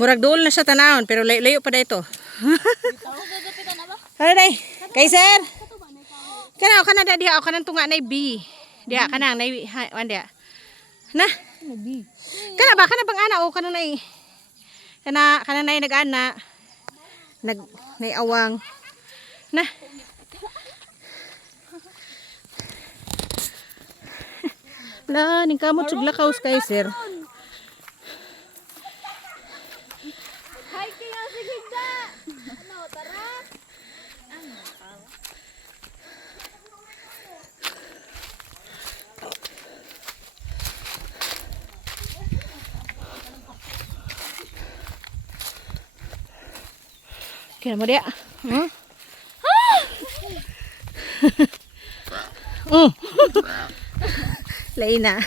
Murag dool na siya tanahon pero layo pa dito. Ano day? Kay sir. Kana kana da diha kana tunga nay B. Diha kana nay dia. Na? Nabi. Kana ba kana bang ana o kana nay kana nay nag-ana nay awang. Na? Na, ning kamot suglakaw kay sir. Hiking ang sigigda. Ano, tara. Kaya mo dia. Hmm? Lain na.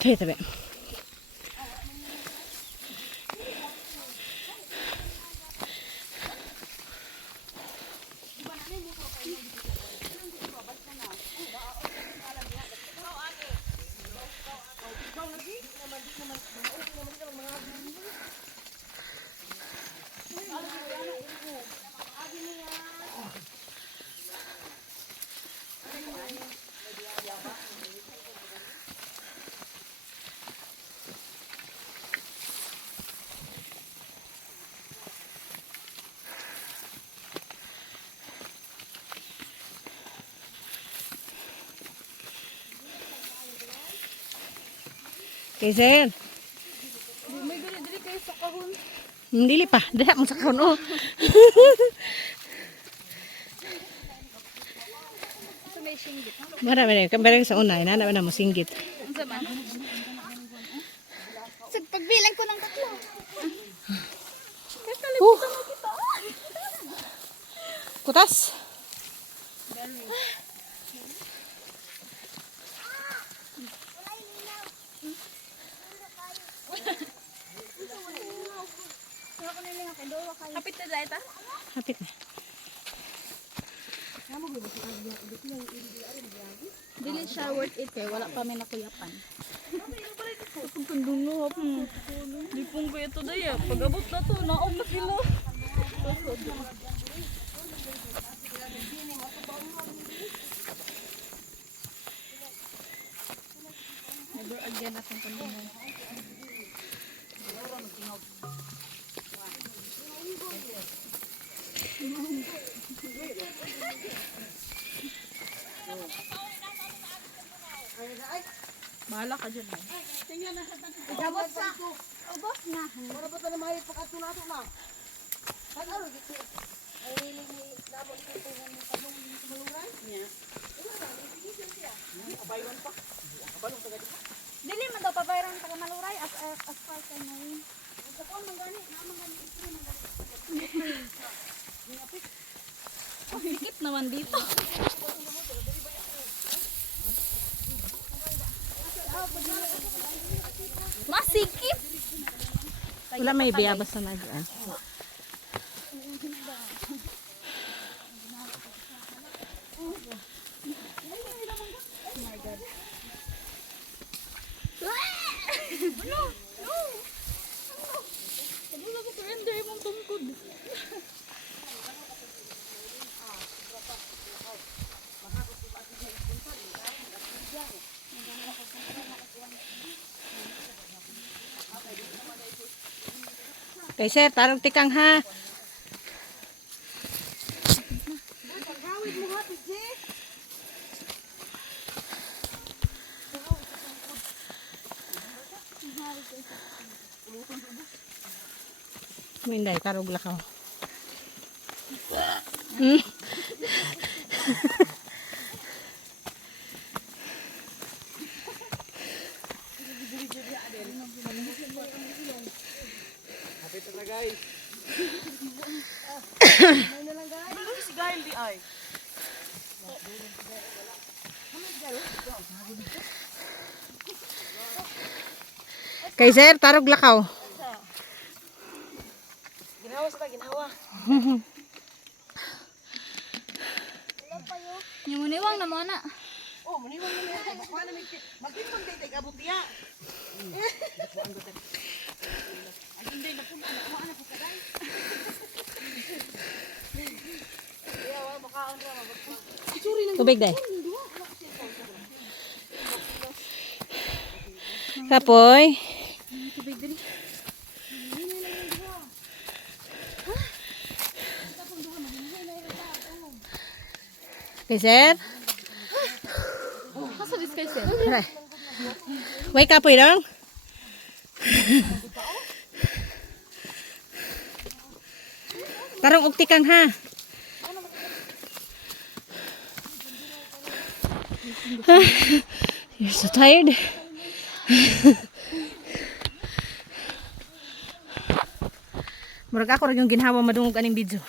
Okay, tabi. Okay, sir. May dili kayo sa kahon. Dili pa. Dala mo sa kahon. Oh. Sa may singgit. Marami na. Kambarang sa una. Inana na mo singgit. Ang zaman. Sa pagbilang ko ng tatlo. Kutas. Kapit na dahil ta? Hapit na. Dili siya worth it eh. Wala pa may nakuyapan. Pagkandun na hapon. Di pong kaya ito daya. Pag-abot na to, naong na sila. Never again akong kandungan. Bahala ka dyan eh. Gabot sa ubos na. Wala ba tayo may pagkatunato na? Pag-aro dito. Ay may labot ko tungan mo kabong sa maluran. Niya. Abaywan pa. Abalong taga dito. Dili man daw pabayran taga Maluray as far as I know. Sa kon mangani, na mangani ito mangani. Sikip naman dito. Masikip. Wala may biyabas na nag-an. Wala ko surrender yung tungkod. Okay, sir. Tarong tikang ha. Paghawid mo ha, pije. Minday, tarog lakaw. Kapit na guys. Si Gail di ay. Kay sir, tarog lakaw. Ginawa sa ginawa. Yung muniwang na mo na. Oh, maniwang na may ay bakwa na may magtimbang kay abot diya. Agin na pun ana ana po kaday. Iya wa makaon ra magpa. Suri nang Tubig day. Kapoy. Tubig diri. Kaiser. Asa dis kay sir? Tara. Way kapoy dong. Tarong uktikang ha. You're so tired. Murag ako rin yung ginhawa madungog aning video.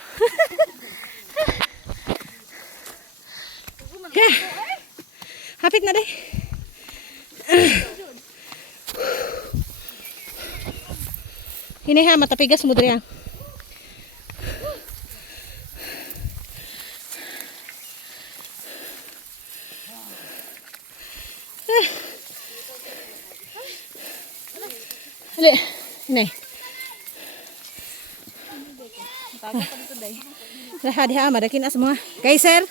Yeah. Hapit na day. Hinay ha, matapigas mo diri ha. Hali, hinay. Tago pa dito day. Lahat diha, madakin as mga. Kaiser.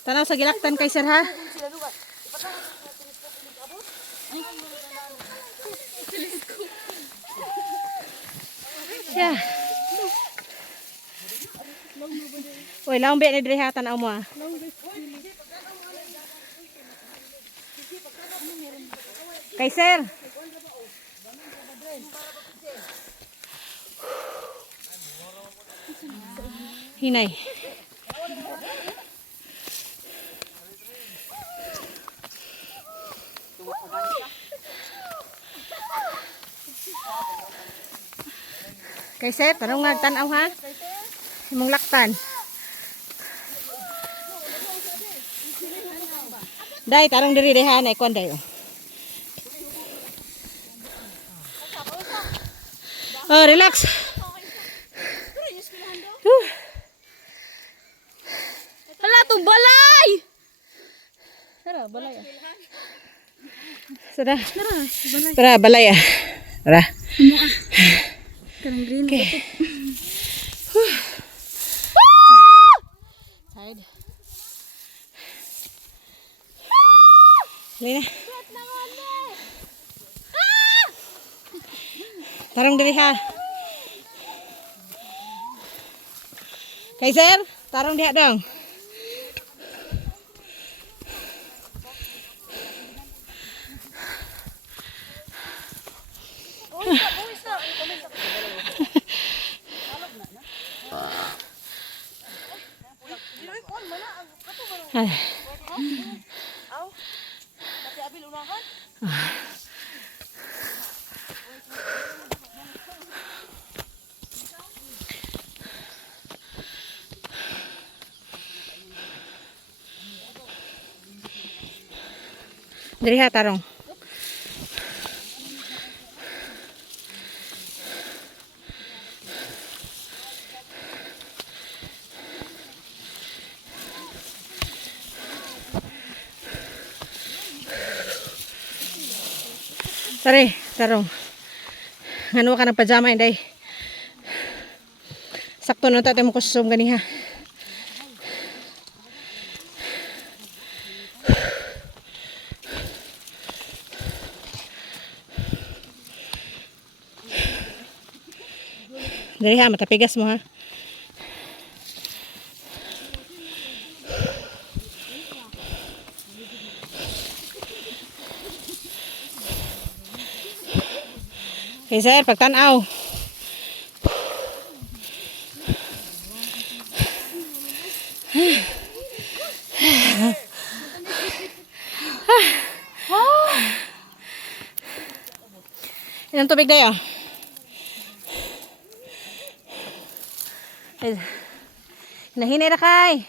Tanaw sa gilaktan Kaiser ha. Yeah. Uy, laong biya ni diri ha, tanaw mo ha. Kaiser. Hinay. Kaiser, tarong nga tanaw ha. Imong laktan. Day, tarong diri ha, na ikon day. Oh, relax. Hala tong balay. Tara, balay. Sada. Tara, balay. Tara, balay ah. Tara. Kanang green Okay. batik. Tired. Lina. Tarong diri ha. Kaiser, tarong diha dong. Ay. Diri ha tarong. Tari, tarong. Ngano ka ng pajama inday. Sakto na tatay mo kusum gani ha. Dari ha, matapigas mo ha. Okay sir, pagtanaw. Ilang tubig dayo? Hinahinay na kay.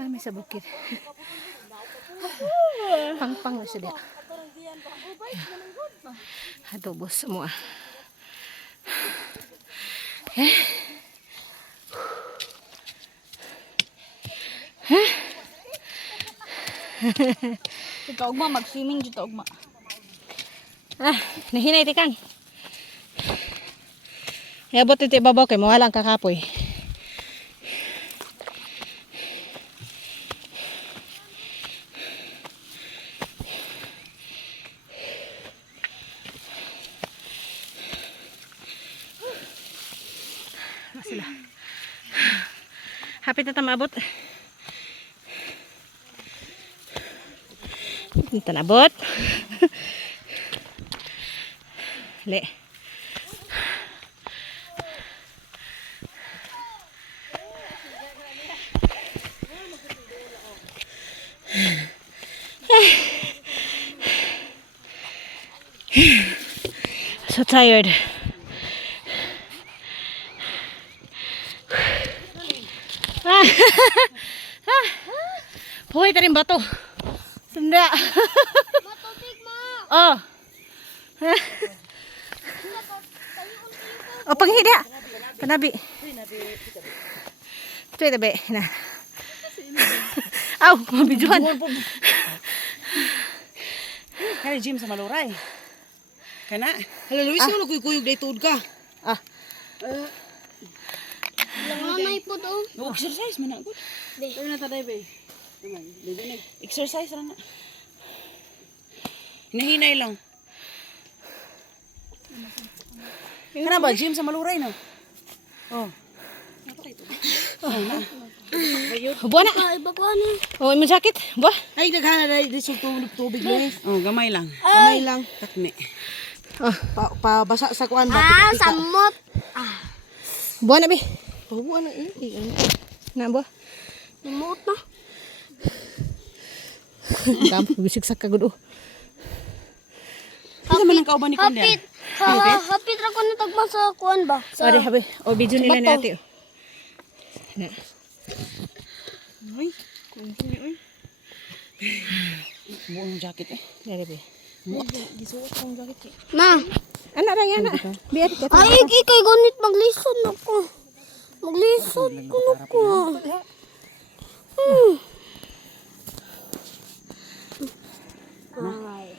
Ah, may sa bukid. Pang-pang na siya diya. Adobos mo ah. Ikaw ugma mag-swimming dito ugma. Ah, nahinay ti kang. Iabot ito ibabaw kay mawala ang kakapoy. Sila. Hapit na maabot. Dito nabot. Le. So tired. Hoy, tarim bato. Sanda. Matubig mo. Oh. O panghida. Panabi. Ito ito be. Na. Aw, mabidyohan. Kaya gym sa Maluray. Kana? Hala, Luis, ano kuyog na ituod ka? Ah, Langanay po to. Exercise man ako. Pero na taday ba? Exercise ra na. Hinahinay lang. Kana ba gym sa Maluray no? Oh. buwan na. Ay, iba ko ano. Oh, imo jacket. Buwa. Ay, naghana na yung tubig, Luis. Oh, gamay lang. Kamay lang. Takne. Oh, Pabasa sa kuan ba? Samot. buwan na be. Pabuan na ini. Na buwa. Samot na. Dam, bisig sa kagudo. Ano man ang kauban ni Kundi? Hapit ra ko na tagma sa kuan ba? Ori, habi. O, video nila natin. Na. Uy, kunti ni uy. Buong jacket eh. Dari be. Gisuot kong jacket eh. Ma, Anak ra yan na. Biar ka. ay ikay gunit maglisod ako. Maglisod ko ko.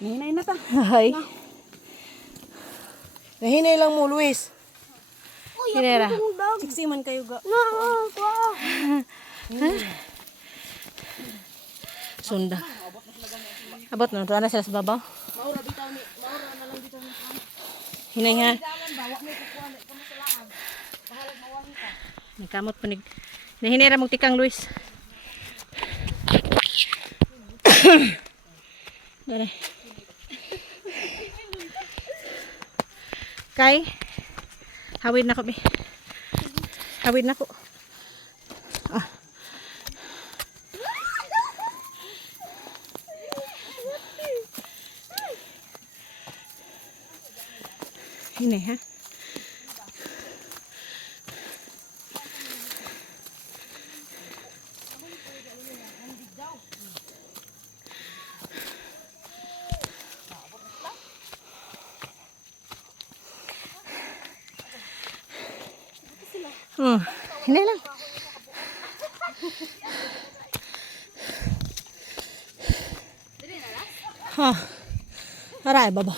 Nahinay na ta. Hay. Nahinay lang mo, Luis. Kinera. Siksi man kayo ga. Sunda. Abot na to ana sila sa babaw. Hinay ha. Nagkamot panig. Nahinera mong tikang Luis. Dere. Kay. Hawid na ko be. Hawid na ko. Ah. Ini ha. Ini lang. Ha. Aray baba.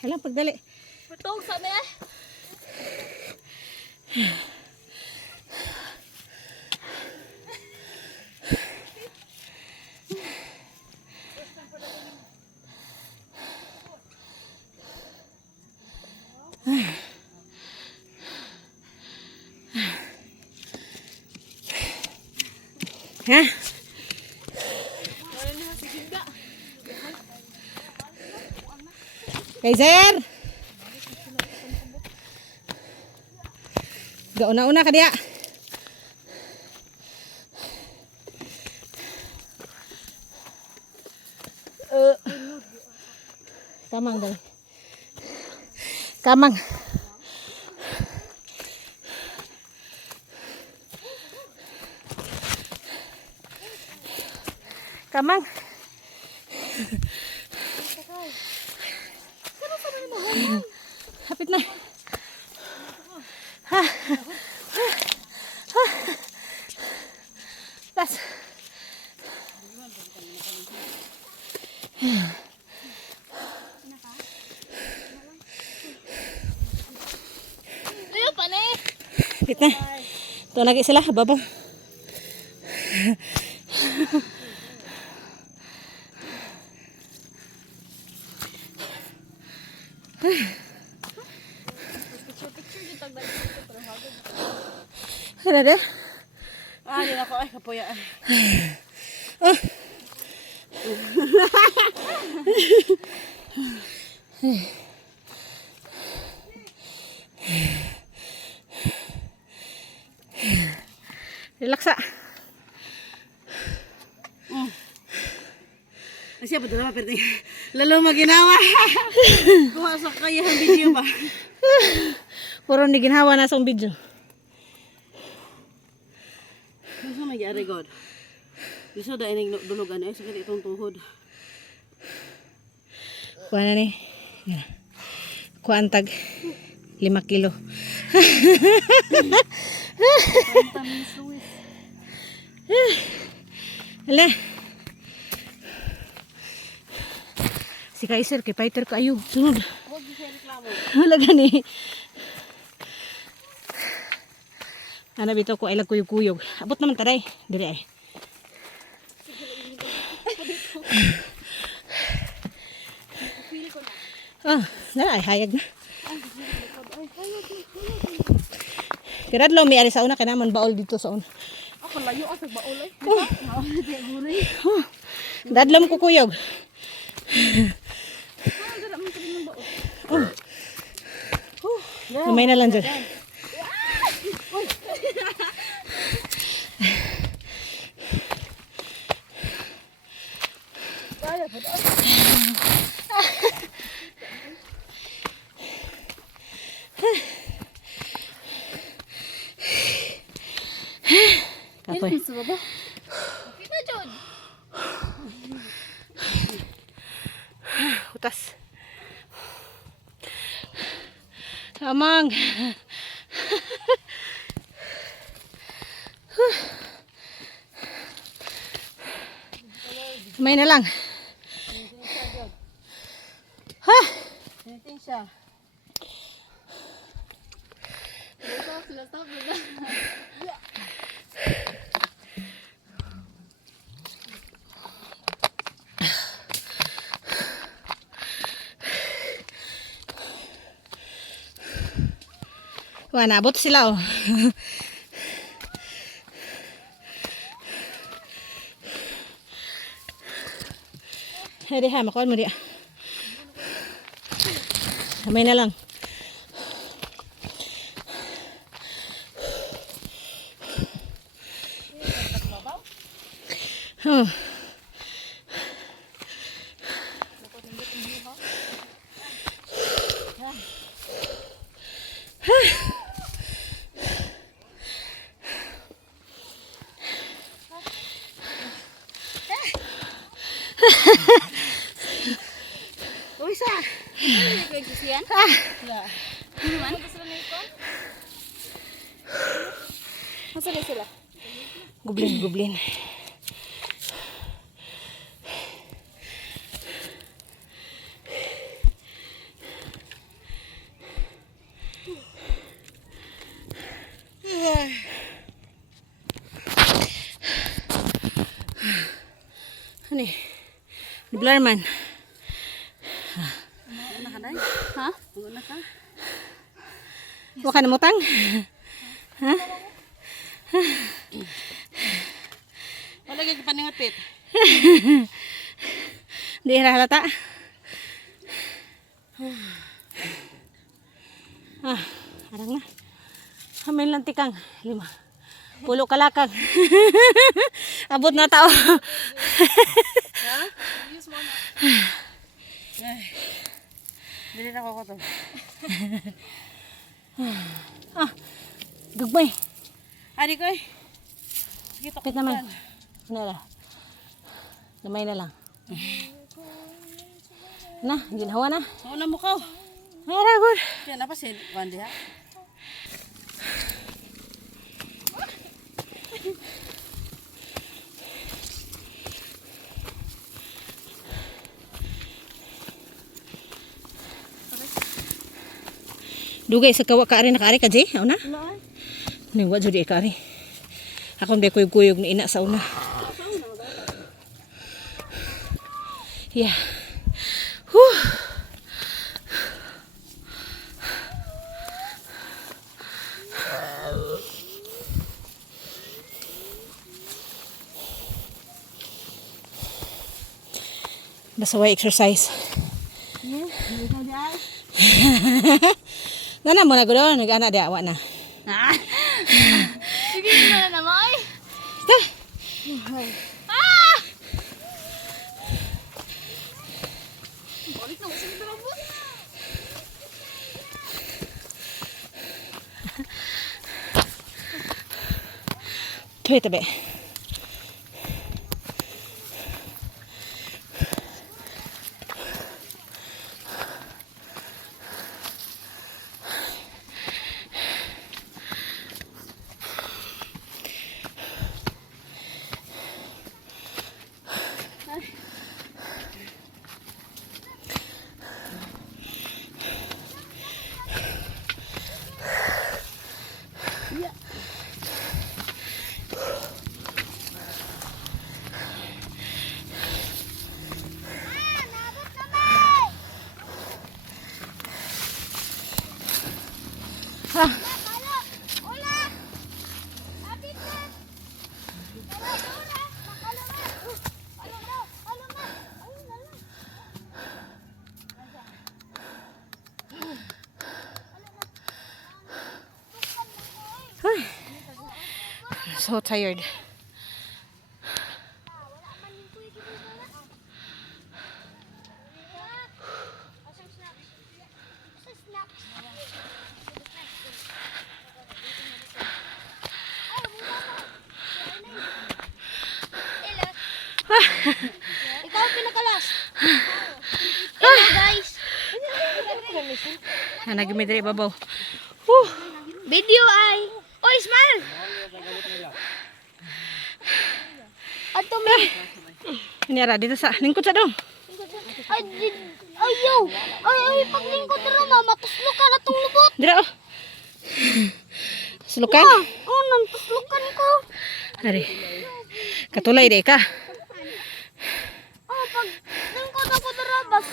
Alam pagdali. Putong sa me. Ha? Kaiser! Gauna-una ka diya. Kamang dali. Kamang. Kamang. Hapit na. Ha. Ha. Tas. Ayo pa ni. Hapit na. Ito lagi sila, babaw. Ano daw? Ah, di na ako ay kapuyaan. Relaxa. Siya pa doon pero lalo maginawa. Kuha sa kaya ang video ba? Puro ni ginhawa na sa video. Gusto magyari god. Gusto dahil nagdulugan ay sakit itong tuhod. Kuha na ni. Kuha ang tag 5 kilo. Hala. Si Kaiser, kay fighter ka ayo. Sunod. Huwag di siya reklamo. Wala gani. Ana bitaw ko ay lagkuyog-kuyog. Abot naman taday. Dire ay. Ah, na ay hayag na. Kiradlaw mi ari sa una kay naman baol dito sa una. Ako layo sa baulay. Dadlam ko kuyog. Lumay na lang dyan. Kapoy. Sa baba. Kita jud. Utas. Amang. May na lang. Ha? Siniting siya. Sila stop na. Wah, naabot sila oh. Hadi ha, makuha mo diya. Kamay na lang. Oh. Uy sa. Kay kisiyan. Ya. Ano man gusto ni ko? Asa na sila? Gublin, gublin. Ano eh? Blur man. Una ka dai? Ha? Una ka? Huwag ka namutang. Ha? Wala kang paningapit. Di halata. Ah, harang na. Hamay lang tikang. 5. Pulo kalakang. Abot na tao. Dili na ko to. Gagmay. Ari ko eh. Sige to. Kapit naman. Nala. Gamay na lang. Na, ginawa na. So na mo ko. Ay, ragod. Kaya napasin. Wandi ha. Dugay sa kawa kaari nakaari ka, Jay? Ako na? Ningwa, Jody, kaari. Ako hindi kuyog-kuyog na ina sa una. Yeah. Whew. Basaway exercise. Nana mo na gulo, nag-ana di awa na. Sige na naman ay. Ito. Balik na usig na mo. Tuloy tabi. So tired. Ikaw pinakalas. Hello guys. Nagimidri babaw. Video ay. Oy, smile. Ato man. Inira dito sa lingkod sa dong. Ay, ayo. Ay, paglingkod ra mamatuslukan na tong lubot. Dira oh. Sulukan. Oh, nantuslukan ko. Ari. Katulay di ka. Oh, pag lingkod ako dara bas